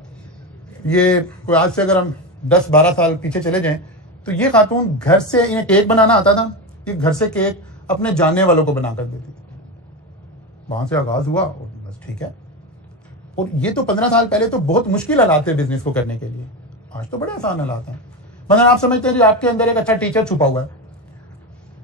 ये कोई आज से अगर हम 10-12 साल पीछे चले जाएं तो ये खातून घर से, इन्हें केक बनाना आता था, ये घर से केक अपने जानने वालों को बनाकर देती थी। वहां से आगाज हुआ और बस ठीक है। और ये तो 15 साल पहले तो बहुत मुश्किल हालात थे बिजनेस को करने के लिए, आज तो बड़े आसान हालात हैं। मतलब आप समझते हैं कि आपके अंदर एक अच्छा टीचर छुपा हुआ है,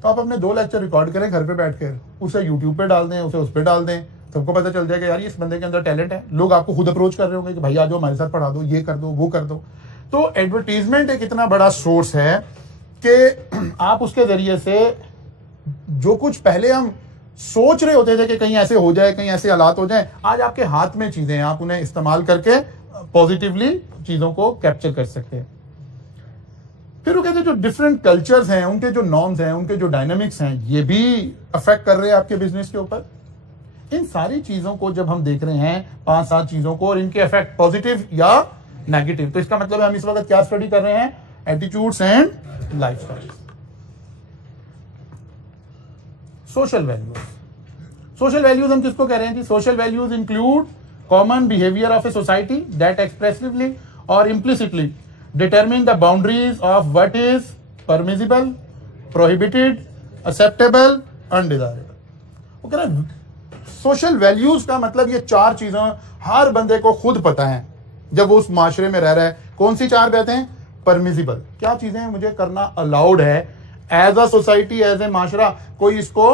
तो आप अपने 2 लेक्चर रिकॉर्ड करें घर पे बैठकर, उसे यूट्यूब पे डाल दें, उसे उस पर डाल दें, सबको पता चल जाएगा यार इस बंदे के अंदर टैलेंट है। लोग आपको खुद अप्रोच कर रहे होंगे कि भाई आ जाओ हमारे साथ पढ़ा दो, ये कर दो, वो कर दो। तो एडवर्टीजमेंट एक इतना बड़ा सोर्स है कि आप उसके जरिए से जो कुछ पहले हम सोच रहे होते थे कि कहीं ऐसे हो जाए, कहीं ऐसे हालात हो जाए, आज आपके हाथ में चीजें हैं, आप उन्हें इस्तेमाल करके पॉजिटिवली चीजों को कैप्चर कर सकते हैं। फिर वो कहते हैं जो डिफरेंट कल्चर्स हैं, उनके जो नॉर्म्स हैं, उनके जो डायनामिक्स हैं, ये भी अफेक्ट कर रहे हैं आपके बिजनेस के ऊपर। इन सारी चीजों को जब हम देख रहे हैं, 5-7 चीजों को, और इनके इफेक्ट पॉजिटिव या नेगेटिव, तो इसका मतलब हम इस वक्त क्या स्टडी कर रहे हैं, attitudes and lifestyle. Social values, social values हम किसको कह रहे हैं जी, social values include common behaviour of a society that expressively और implicitly determine the boundaries of what is permissible, prohibited, acceptable, undesirable। वो कह रहे हैं सोशल वैल्यूज का मतलब ये 4 चीजें हर बंदे को खुद पता है जब वो उस माशरे में रह रहा है। कौन सी 4 बातें हैं, परमिसिबल, क्या चीजें मुझे करना अलाउड है as a society, as a माशरा, कोई इसको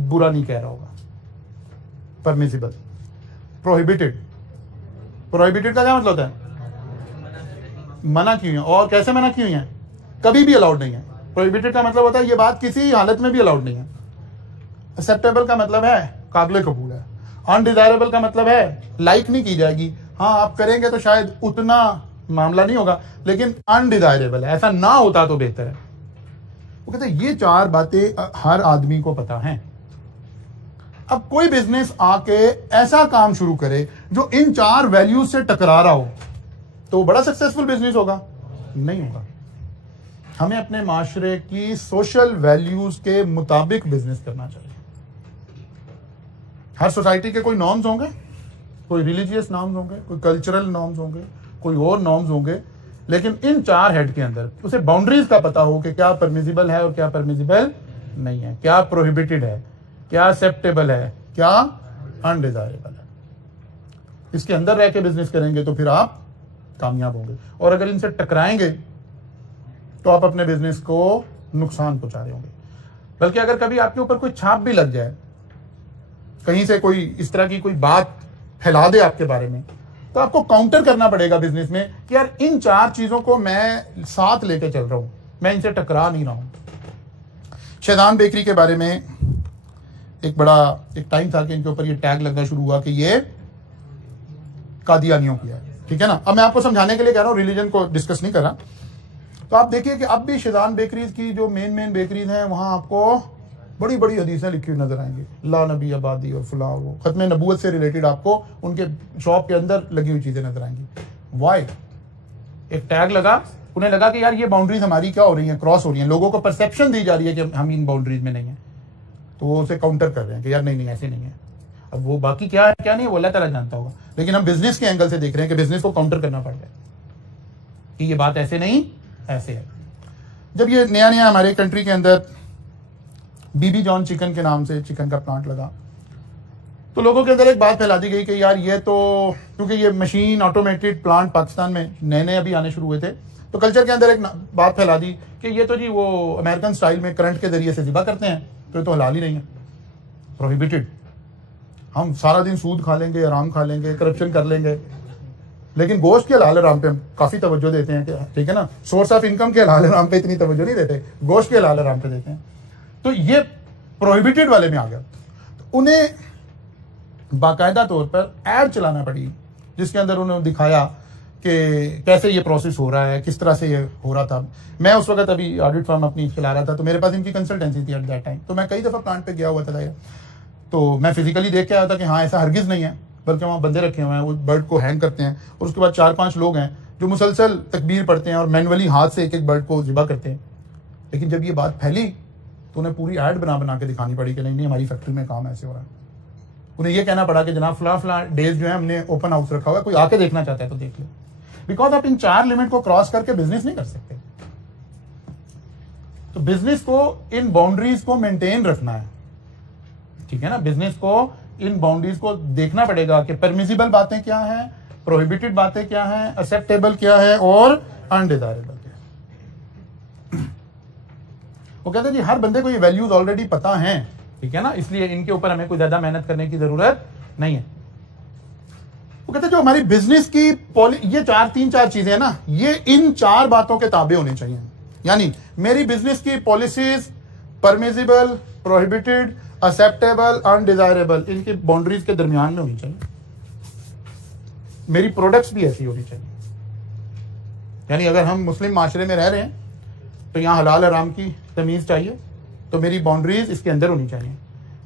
बुरा नहीं कह रहा होगा, परमिसिबल। प्रोहिबिटेड, प्रोहिबिटेड का क्या मतलब होता है, मना की हुई है, और कैसे मना की हुई है, कभी भी अलाउड नहीं है। प्रोहिबिटेड का मतलब होता है ये बात किसी हालत में भी अलाउड नहीं है। एक्सेप्टेबल का मतलब है काबिल कबूल है। अनडिजायरेबल का मतलब है लाइक नहीं की जाएगी, हाँ आप करेंगे तो शायद उतना मामला नहीं होगा, लेकिन अनडिजायरेबल है, ऐसा ना होता तो बेहतर है। वो कहते हैं ये 4 बातें हर आदमी को पता है। अब कोई बिजनेस आके ऐसा काम शुरू करे जो इन 4 वैल्यूज से टकरा रहा हो, तो बड़ा सक्सेसफुल बिजनेस होगा? नहीं होगा। हमें अपने माशरे की सोशल वैल्यूज के मुताबिक बिजनेस करना चाहिए। हर सोसाइटी के कोई नॉर्म्स होंगे, कोई रिलीजियस नॉर्म्स होंगे, कोई कल्चरल नॉर्म्स होंगे, कोई और नॉर्म्स होंगे, लेकिन इन 4 हेड के अंदर उसे बाउंड्रीज का पता हो कि क्या परमिसिबल है और क्या परमिसिबल नहीं है, क्या प्रोहिबिटेड है, क्या एक्सेप्टेबल है, क्या अनडिजायरेबल है। इसके अंदर रह के बिजनेस करेंगे तो फिर आप कामयाब होंगे, और अगर इनसे टकराएंगे तो आप अपने बिजनेस को नुकसान पहुंचा रहे होंगे। बल्कि अगर कभी आपके ऊपर कोई छाप भी लग जाए, कहीं से कोई इस तरह की कोई बात फैला दे आपके बारे में, तो आपको काउंटर करना पड़ेगा बिजनेस में कि यार इन 4 चीजों को मैं साथ लेके चल रहा हूं, मैं इनसे टकरा नहीं रहा हूं। शैजान बेकरी के बारे में एक टाइम था कि इनके ऊपर ये टैग लगना शुरू हुआ कि ये कादियानियों की है, ठीक है ना। अब मैं आपको समझाने के लिए कह रहा हूँ, रिलीजन को डिस्कस नहीं कर रहा। तो आप देखिए कि अब भी शैजान बेकरीज की जो मेन बेकरीज हैं, वहां आपको बड़ी बड़ी हदीसें लिखी हुई नजर आएंगी, ला नबी आबादी और फलां, वो खत्म नबूवत से रिलेटेड आपको उनके शॉप के अंदर लगी हुई चीजें नजर आएंगी। वाई? एक टैग लगा, उन्हें लगा कि यार ये बाउंड्रीज हमारी क्या हो रही हैं, क्रॉस हो रही हैं, लोगों को परसेप्शन दी जा रही है कि हम इन बाउंड्रीज में नहीं है, तो वो उसे काउंटर कर रहे हैं कि यार नहीं ऐसे नहीं है। अब वो बाकी क्या है क्या नहीं, वो अल्लाह ताला जानता होगा, लेकिन हम बिजनेस के एंगल से देख रहे हैं कि बिजनेस को काउंटर करना पड़ रहा है कि ये बात ऐसे नहीं ऐसे है। जब ये नया हमारे कंट्री के अंदर बीबी जॉन चिकन के नाम से चिकन का प्लांट लगा, तो लोगों के अंदर एक बात फैला दी गई कि यार ये तो, क्योंकि ये मशीन ऑटोमेटेड प्लांट पाकिस्तान में नए नए अभी आने शुरू हुए थे, तो कल्चर के अंदर एक बात फैला दी कि ये तो जी वो अमेरिकन स्टाइल में करंट के जरिए से ज़िबा करते हैं, तो ये तो हलाल ही नहीं है, प्रोहिबिटेड। हम सारा दिन सूद खा लेंगे, आराम खा लेंगे, करप्शन कर लेंगे, लेकिन गोश्त के हलाल आराम पे हम काफ़ी तवज्जो देते हैं, ठीक है ना। सोर्स ऑफ इनकम के हलाल आराम पे इतनी तवज्जो नहीं देते, गोश्त के हलाल आराम पे देते हैं। तो ये प्रोहिबिटेड वाले में आ गया। तो उन्हें बाकायदा तौर पर ऐड चलाना पड़ी, जिसके अंदर उन्होंने दिखाया कि कैसे ये प्रोसेस हो रहा है, किस तरह से ये हो रहा था। मैं उस वक्त अभी ऑडिट फर्म अपनी चला रहा था, तो मेरे पास इनकी कंसल्टेंसी थी एट दैट टाइम। तो मैं कई दफ़ा प्लांट पे गया हुआ था, तो मैं फिजिकली देख के आया था कि हाँ ऐसा हरगिज़ नहीं है, बल्कि वहाँ बंदे रखे हुए हैं, वो बर्ड को हैंग करते हैं, और उसके बाद 4-5 लोग हैं जो मुसलसल तकबीर पढ़ते हैं और मैनुअली हाथ से एक एक बर्ड को ज़िबा करते हैं। लेकिन जब ये बात फैली तो उन्हें पूरी ऐड बना के दिखानी पड़ी कि नहीं हमारी फैक्ट्री में काम ऐसे हो रहा है। उन्हें यह कहना पड़ा कि जनाब फला डेज जो है हमने ओपन हाउस रखा हुआ है, कोई आके देखना चाहता है तो देख ले। बिकॉज आप इन 4 लिमिट को क्रॉस करके बिजनेस नहीं कर सकते। तो बिजनेस को इन बाउंड्रीज को मेंटेन रखना है, ठीक है ना। बिजनेस को इन बाउंड्रीज को देखना पड़ेगा कि परमिसिबल बातें क्या हैं, प्रोहिबिटेड बातें क्या हैं, एक्सेप्टेबल क्या है और अनडिजायरेबल क्या है। वो कहते हैं जी हर बंदे को ये वैल्यूज ऑलरेडी पता हैं, ठीक है ना, इसलिए इनके ऊपर हमें कोई ज्यादा मेहनत करने की जरूरत नहीं है। वो कहते हैं जो हमारी बिजनेस की ये 3-4 चीजें हैं ना, ये इन 4 बातों के ताबे होने चाहिए। यानी मेरी बिजनेस की policies permissible, prohibited, acceptable, undesirable, इनकी बाउंड्रीज के दरमियान में होनी चाहिए। मेरी प्रोडक्ट्स भी ऐसी होनी चाहिए। यानी अगर हम मुस्लिम माशरे में रह रहे हैं तो यहाँ हलाल हराम की तमीज़ चाहिए, तो मेरी बाउंड्रीज इसके अंदर होनी चाहिए।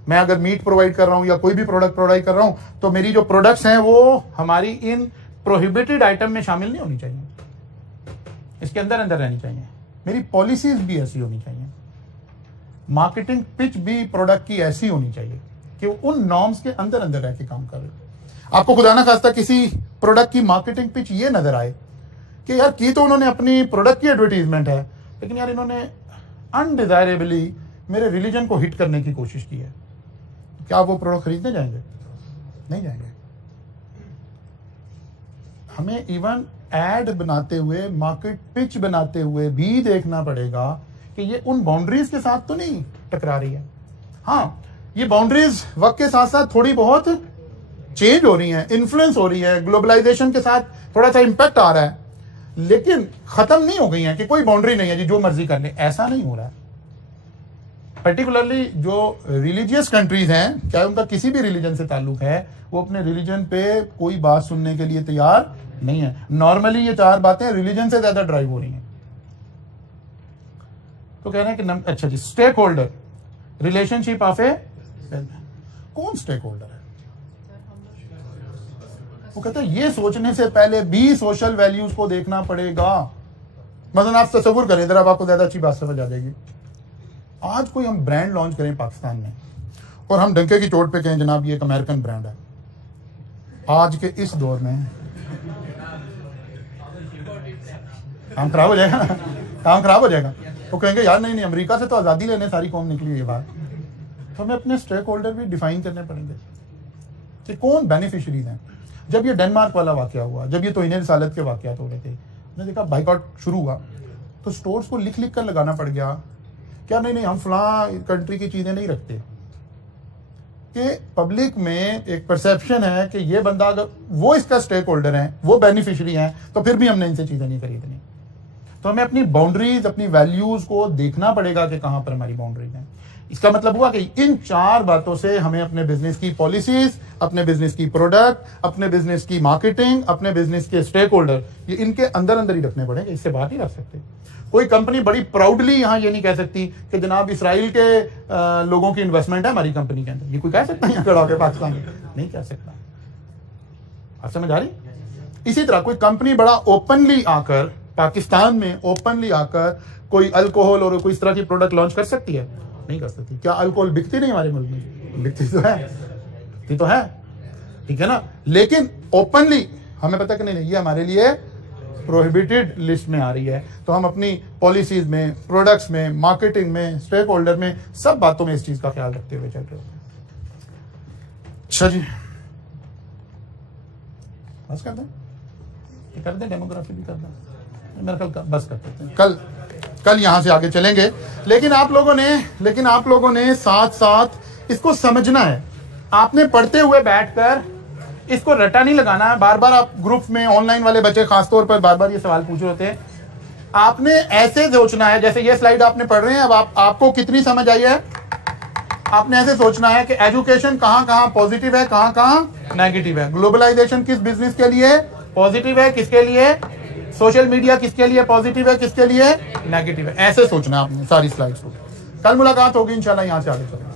मैं अगर मीट प्रोवाइड कर रहा हूँ या कोई भी प्रोडक्ट प्रोवाइड कर रहा हूँ, तो मेरी जो प्रोडक्ट्स हैं वो हमारी इन प्रोहिबिटेड आइटम में शामिल नहीं होनी चाहिए, इसके अंदर अंदर रहनी चाहिए। मेरी पॉलिसीज भी ऐसी होनी चाहिए। मार्केटिंग पिच भी प्रोडक्ट की ऐसी होनी चाहिए कि वो उन नॉर्म्स के अंदर अंदर रह के काम कर रहे हो। आपको खुदा ना खास्ता किसी प्रोडक्ट की मार्केटिंग पिच ये नजर आए कि यार की तो उन्होंने अपनी प्रोडक्ट की एडवर्टीजमेंट है, लेकिन यार इन्होंने अनडिजायरेबली मेरे रिलीजन को हिट करने की कोशिश की है, क्या आप वो प्रोडक्ट खरीदने जाएंगे? नहीं जाएंगे। हमें इवन एड बनाते हुए, मार्केट पिच बनाते हुए भी देखना पड़ेगा कि ये उन बाउंड्रीज के साथ तो नहीं टकरा रही है। हाँ, ये बाउंड्रीज वक्त के साथ साथ थोड़ी बहुत चेंज हो रही हैं, इन्फ्लुएंस हो रही है, ग्लोबलाइजेशन के साथ थोड़ा सा इंपैक्ट आ रहा है, लेकिन खत्म नहीं हो गई है कि कोई बाउंड्री नहीं है जी जो मर्जी कर ले, ऐसा नहीं हो रहा है। पर्टिकुलरली जो रिलीजियस कंट्रीज हैं, चाहे उनका किसी भी रिलीजन से ताल्लुक है, वो अपने रिलीजन पे कोई बात सुनने के लिए तैयार नहीं है। नॉर्मली ये 4 बातें रिलीजन से ज्यादा ड्राइव हो रही हैं। तो कह रहे हैं कि अच्छा जी, स्टेक होल्डर, रिलेशनशिप ऑफ ए, कौन स्टेक होल्डर है? वो कहता है ये सोचने से पहले भी सोशल वैल्यूज को देखना पड़ेगा। मतलब आप तसव्वुर करें जरा, आपको ज्यादा अच्छी बात समझ आ जाएगी। आज कोई हम ब्रांड लॉन्च करें पाकिस्तान में और हम डंके की चोट पे कहें जनाब ये एक अमेरिकन ब्रांड है, आज के इस दौर में काम खराब हो जाएगा ना, काम खराब हो जाएगा। वो कहेंगे यार नहीं अमेरिका से तो आज़ादी लेने सारी कौम निकली हुई है बात। तो हमें अपने स्टेक होल्डर भी डिफाइन करने पड़ेंगे कि कौन बेनिफिशरीज हैं। जब ये डेनमार्क वाला वाकया हुआ, जब ये तौहीन रिसालत के वाकयात हो रहे थे, मैंने देखा बाइकआउट शुरू हुआ, तो स्टोर्स को लिख लिख कर लगाना पड़ गया क्या नहीं हम फलां कंट्री की चीज़ें नहीं रखते। कि पब्लिक में एक परसेप्शन है कि ये बंदा अगर वो इसका स्टेक होल्डर है, वो बेनिफिशरी हैं, तो फिर भी हमने इनसे चीज़ें नहीं खरीदनी। तो हमें अपनी बाउंड्रीज, अपनी वैल्यूज़ को देखना पड़ेगा कि कहाँ पर हमारी बाउंड्रीज हैं। इसका मतलब हुआ कि इन 4 बातों से हमें अपने बिजनेस की पॉलिसीज, अपने बिजनेस की प्रोडक्ट, अपने बिजनेस की मार्केटिंग, अपने बिजनेस के स्टेक होल्डर, ये इनके अंदर अंदर ही रखने पड़ेंगे, इससे बाहर नहीं रख सकते। कोई कंपनी बड़ी प्राउडली यहाँ ये नहीं कह सकती कि जनाब इसराइल के लोगों की इन्वेस्टमेंट है हमारी कंपनी के अंदर। ये कोई कह सकता है यहाँ खड़ा होकर पाकिस्तान में? नहीं कह सकता। आप समझ आ रही? इसी तरह कोई कंपनी बड़ा ओपनली आकर पाकिस्तान में ओपनली आकर कोई अल्कोहल और कोई इस तरह की प्रोडक्ट लॉन्च कर सकती है? नहीं कर सकती। क्या अल्कोहल बिकती नहीं हमारे मुल्क में? बिकती तो है, बिकती तो है, ठीक है ना। लेकिन ओपनली हमें पता कि नहीं ये हमारे लिए प्रोहिबिटेड लिस्ट में आ रही है, तो हम अपनी पॉलिसीज में, प्रोडक्ट्स में, मार्केटिंग में, स्टेक होल्डर में, सब बातों में इस चीज का ख्याल रखते हुए चल रहे होते हैं। अच्छा जी, बस कर दें डेमोग्राफी भी कर दें, मेरा कल बस कर देते हैं, कल यहां से आगे चलेंगे। लेकिन आप लोगों ने साथ साथ इसको समझना है। आपने पढ़ते हुए बैठकर इसको रटा नहीं लगाना है। बार बार आप ग्रुप में ऑनलाइन वाले बच्चे खासतौर पर बार बार ये सवाल पूछ रहे होते हैं। आपने ऐसे सोचना है, जैसे ये स्लाइड आपने पढ़ रहे हैं, अब आपको कितनी समझ आई है, आपने ऐसे सोचना है कि एजुकेशन कहां कहां पॉजिटिव है, कहां कहां नेगेटिव है। ग्लोबलाइजेशन किस बिजनेस के लिए पॉजिटिव है, किसके लिए, सोशल मीडिया किसके लिए पॉजिटिव है, किसके लिए नेगेटिव है। ऐसे सोचना है आपने सारी स्लाइड्स को। कल मुलाकात होगी इंशाल्लाह, यहां से आगे चलेंगे।